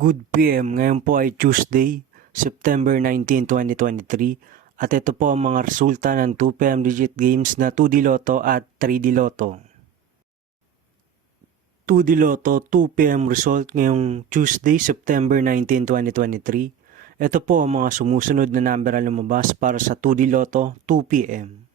Good PM, ngayon po ay Tuesday, September 19, 2023 at ito po ang mga resulta ng 2PM digit games na 2D Lotto at 3D Lotto. 2D Lotto 2PM result ngayong Tuesday, September 19, 2023. Ito po ang mga sumusunod na number na lumabas para sa 2D Lotto 2PM.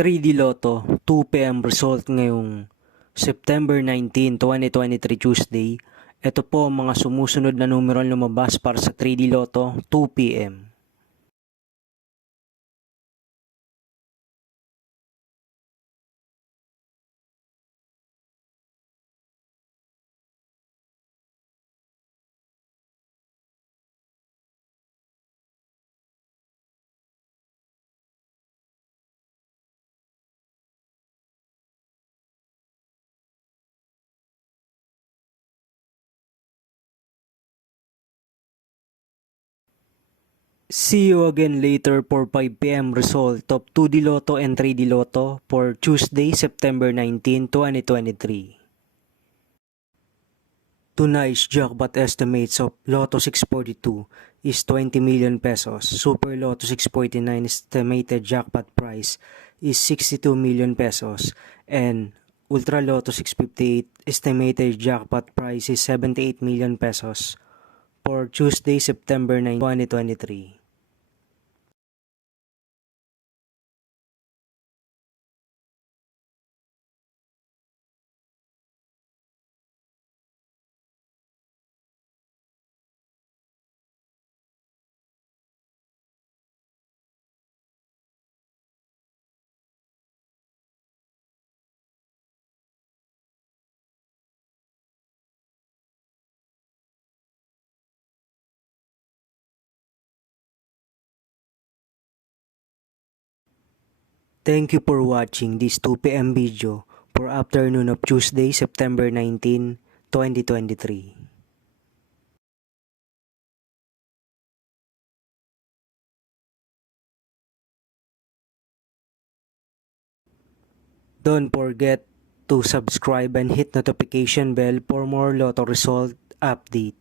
3D Lotto 2PM result ngayong September 19, 2023 Tuesday. Ito po ang mga sumusunod na numero lumabas para sa 3D Lotto 2PM. 'See you again later for 5PM result of 2D Lotto and 3D Lotto for Tuesday, September 19, 2023. Tonight's jackpot estimates of Lotto 642 is 20 million pesos. Super Lotto 649 estimated jackpot price is 62 million pesos. And Ultra Lotto 658 estimated jackpot price is 78 million pesos for Tuesday, September 9, 2023. Thank you for watching this 2PM video for afternoon of Tuesday, September 19, 2023. Don't forget to subscribe and hit notification bell for more Lotto result update.